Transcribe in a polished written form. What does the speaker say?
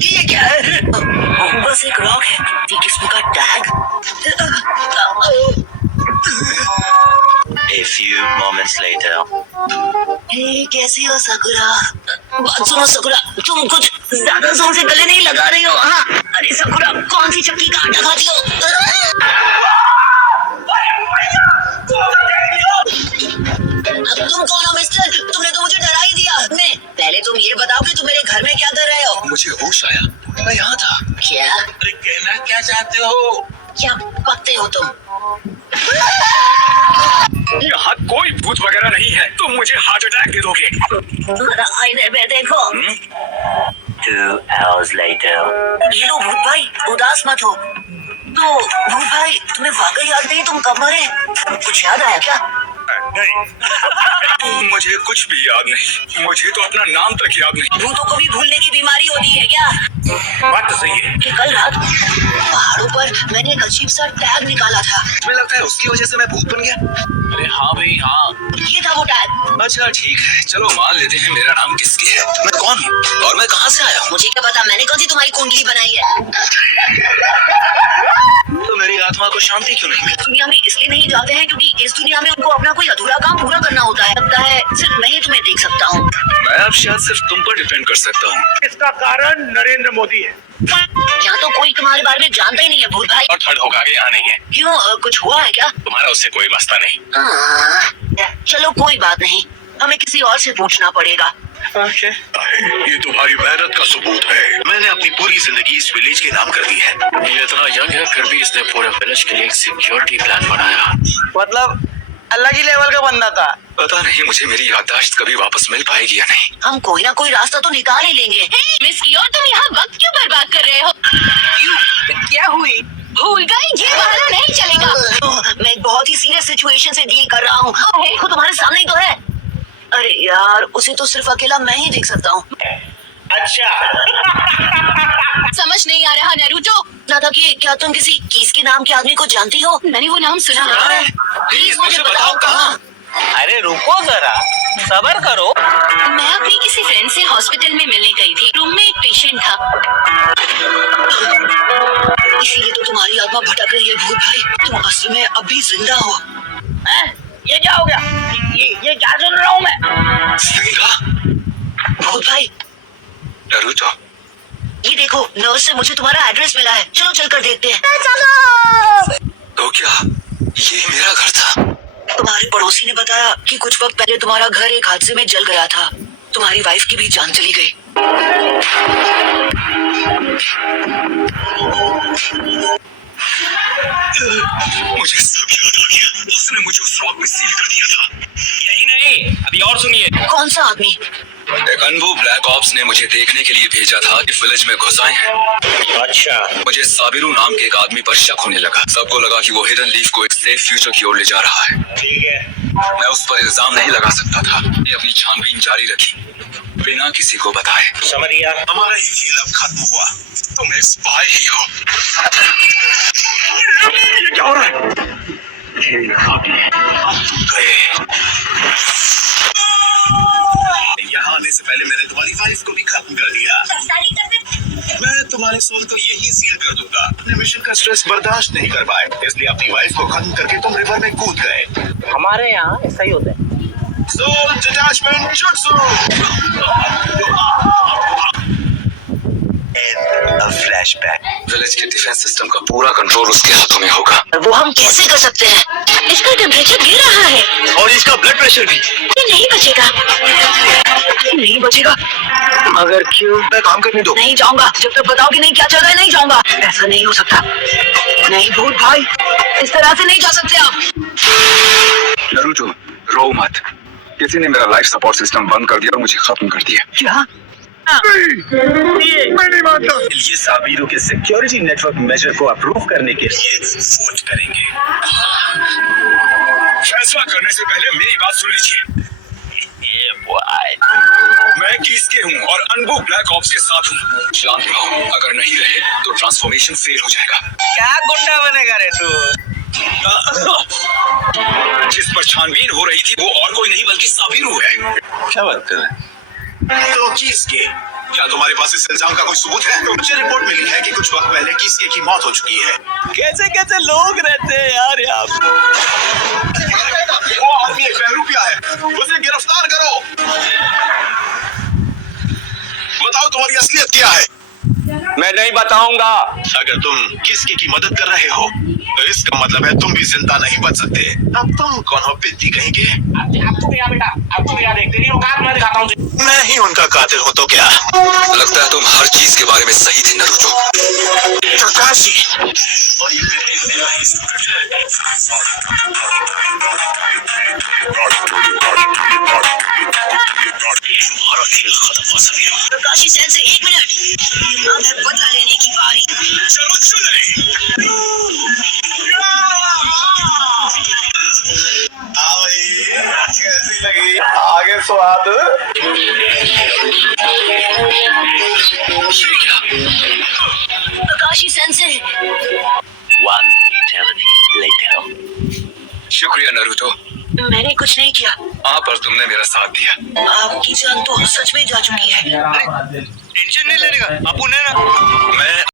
ये क्या है? बस एक रॉक है। ये किस्म का tag? A few moments later. हे, कैसी हो साकुरा? बात सुनो साकुरा, तुम कुछ ज्यादा जोर से गले नहीं लगा रही हो? हाँ, अरे साकुरा, कौन सी चक्की का आटा खाती हो? तुम कौन हो मिस्टर? तुमने तो मुझे डरा ही दिया। पहले तुम ये बताओ कि तुम मेरे घर में क्या कर रहे हो? मुझे होश आया, मैं यहाँ था। क्या? अरे कहना क्या चाहते हो? क्या पकते हो तुम? यहाँ कोई भूत वगैरह नहीं है, तुम मुझे हार्ट अटैक दे दोगे। आईने में देखो। 2 hours later. ये लो भूत भाई, उदास मत हो। तो भूत भाई, तुम्हें वाकई याद नहीं तुम कब मरे? कुछ याद आया क्या? नहीं, मुझे कुछ भी याद नहीं। मुझे तो अपना नाम तक याद नहीं। भूतों को भी भूलने की बीमारी होती है क्या? बात तो सही है। कि कल रात पहाड़ों पर मैंने एक अजीब सा टैग निकाला था। तुम्हें लगता है उसकी वजह से मैं भूत बन गया? अरे हाँ भाई हाँ। ये था वो टैग। अच्छा ठीक है, चलो मान लेते हैं मेरा नाम किसकी है। मैं कौन हूँ और मैं कहाँ से आया हूँ? मुझे क्या पता, मैंने कौन सी तुम्हारी कुंडली बनाई है? तो मेरी आत्मा को शांति क्यों नहीं मिलती? दुनिया में इसलिए नहीं जाते हैं क्योंकि इस दुनिया में उनको अपना कोई अधूरा काम पूरा करना होता है। लगता है सिर्फ मैं ही तुम्हें देख सकता हूँ। मैं अब शायद सिर्फ तुम पर डिपेंड कर सकता हूँ। इसका कारण नरेंद्र मोदी है। यहाँ तो कोई तुम्हारे बारे में जानता ही नहीं है भूत भाई। और थर्ड होगा कि यहाँ नहीं है। क्यों, कुछ हुआ है क्या? तुम्हारा उससे कोई वास्ता नहीं। चलो कोई बात नहीं, हमें किसी और से पूछना पड़ेगा। ये तुम्हारी मेहनत का सबूत है। मैंने अपनी पूरी जिंदगी इस विलेज के नाम कर दी है। ये इतना यंग है फिर भी इसने पूरे विलेज के लिए एक सिक्योरिटी प्लान बनाया। मतलब अलग ही लेवल का बंदा था। पता नहीं मुझे मेरी याददाश्त कभी वापस मिल पाएगी या नहीं। हम कोई ना कोई रास्ता तो निकाल ही लेंगे। मिस की, और तुम यहाँ वक्त क्यों बर्बाद कर रहे हो? क्या हुई? भूल गई, ये बहाना नहीं चलेगा। मैं एक बहुत ही सीरियस सिचुएशन से डील कर रहा हूँ। देखो तुम्हारे सामने ही तो है। अरे यार, उसे तो सिर्फ अकेला मैं ही देख सकता हूँ। अच्छा। समझ नहीं आ रहा नारुतो। दादा कि क्या तुम किसी कीस के नाम के आदमी को जानती हो? मैंने वो नाम सुना है। प्लीज मुझे बताओ कहाँ। अरे रुको जरा, सब्र करो। मैं अपनी किसी फ्रेंड से हॉस्पिटल में मिलने गई थी। रूम में एक पेशेंट था। इसीलिए तो तुम्हारी आत्मा भटक रही है भूत भाई। तुम असल में अभी जिंदा हो। ये क्या हो गया? ये क्या सुन रहा हूँ मैं? भूत भाई, नारुतो, ये देखो, नर्स से मुझे तुम्हारा एड्रेस मिला है। चलो चलकर देखते हैं। तो क्या ये मेरा घर था? तुम्हारे पड़ोसी ने बताया कि कुछ वक्त पहले तुम्हारा घर एक हादसे में जल गया था। तुम्हारी वाइफ की भी जान चली गई। मुझे सब याद आ गया। उसने मुझे उस रॉक में सील कर दिया था। यही नहीं, अभी और सुनिए। कौन सा आदमी? एक अनबू ब्लैक ऑप्स ने मुझे देखने के लिए भेजा था कि विलेज में घुस आए हैं। अच्छा। मुझे साबिरू नाम के एक आदमी पर शक होने लगा। सबको लगा कि वो हिडन लीफ को एक सेफ फ्यूचर की ओर ले जा रहा है। ठीक है। मैं उस पर इल्जाम नहीं लगा सकता था। मैंने अपनी छानबीन जारी रखी बिना किसी को बताए। समझ गया। हमारा ये खेल अब खत्म हुआ। तुम एक स्पाई ही हो। ये क्या हो रहा है? खेल गए। यहाँ आने से पहले मैंने तुम्हारी वाइफ को भी खत्म कर दिया। मैं तुम्हारे सोल को यही सील कर दूंगा। अपने मिशन का स्ट्रेस बर्दाश्त नहीं कर पाए, इसलिए अपनी वाइफ को खत्म करके तुम रिवर में कूद गए। हमारे यहाँ ऐसा ही होता है। Soul detachment jutsu. Flashback. Village के डिफेंस सिस्टम का पूरा कंट्रोल उसके हाथों में होगा। वो हम कैसे कर सकते हैं? इसका टेम्परेचर गिर रहा है और इसका ब्लड प्रेशर भी। ये नहीं बचेगा। नहीं बचेगा। मगर क्यों? मैं काम करने दो। नहीं जाऊंगा जब तक बताओगे नहीं क्या चल रहा है। नहीं जाऊंगा। ऐसा नहीं हो सकता। नहीं भूत भाई, इस तरह से नहीं जा सकते आप। नारुतो, रो मत। किसी ने मेरा लाइफ सपोर्ट सिस्टम बंद कर दिया और मुझे खत्म कर दिया। क्या? मैं नहीं मानता। ये साबिरू के सिक्योरिटी नेटवर्क मेजर को अप्रूव करने के लिए वोट करेंगे। फैसला करने से पहले मेरी बात सुन लीजिए। मैं किसके हूँ और अनबू ब्लैक ऑप्स के साथ हूँ। शांत रहो, अगर नहीं रहे तो ट्रांसफॉर्मेशन फेल हो जाएगा। क्या गुंडा बनेगा रे तू? जिस पर छानबीन हो रही थी वो और कोई नहीं बल्कि साबिरू है। क्या बात कर रहे हैं? तो किसके? क्या तुम्हारे पास इस इल्जाम का कोई सबूत है? तो मुझे रिपोर्ट मिली है कि कुछ वक्त पहले किसी की मौत हो चुकी है। कैसे कैसे लोग रहते हैं यार यहाँ पे। वो आदमी एक बहरूपिया है, उसे गिरफ्तार करो। बताओ तुम्हारी असलियत क्या है? मैं नहीं बताऊंगा। अगर तुम किसी की मदद कर रहे हो तो इसका मतलब है तुम भी जिंदा नहीं बच सकते। अब तुम कौन हो पिद्दी कहेंगे? अब तू यहाँ बेटा, अब तू यहाँ देख, तेरी औकात मैं दिखाता हूँ। मैं ही उनका कातिल हूँ तो क्या? लगता है तुम हर चीज के बारे में सही थे नारुतो। प्रकाशी, तुम्हारा खेल खत्म हो सके। प्रकाशी सेन से 1 मिनट, अब है बदला लेने की बारी। चलो चले। कैसी लगी आगे स्वाद? प्रकाशी सेन से शुक्रिया नारुतो। मैंने कुछ नहीं किया। हाँ, पर तुमने मेरा साथ दिया। आपकी जान तो सच में जा चुकी है। टेंशन नहीं लेने का, आपू ने ना। मैं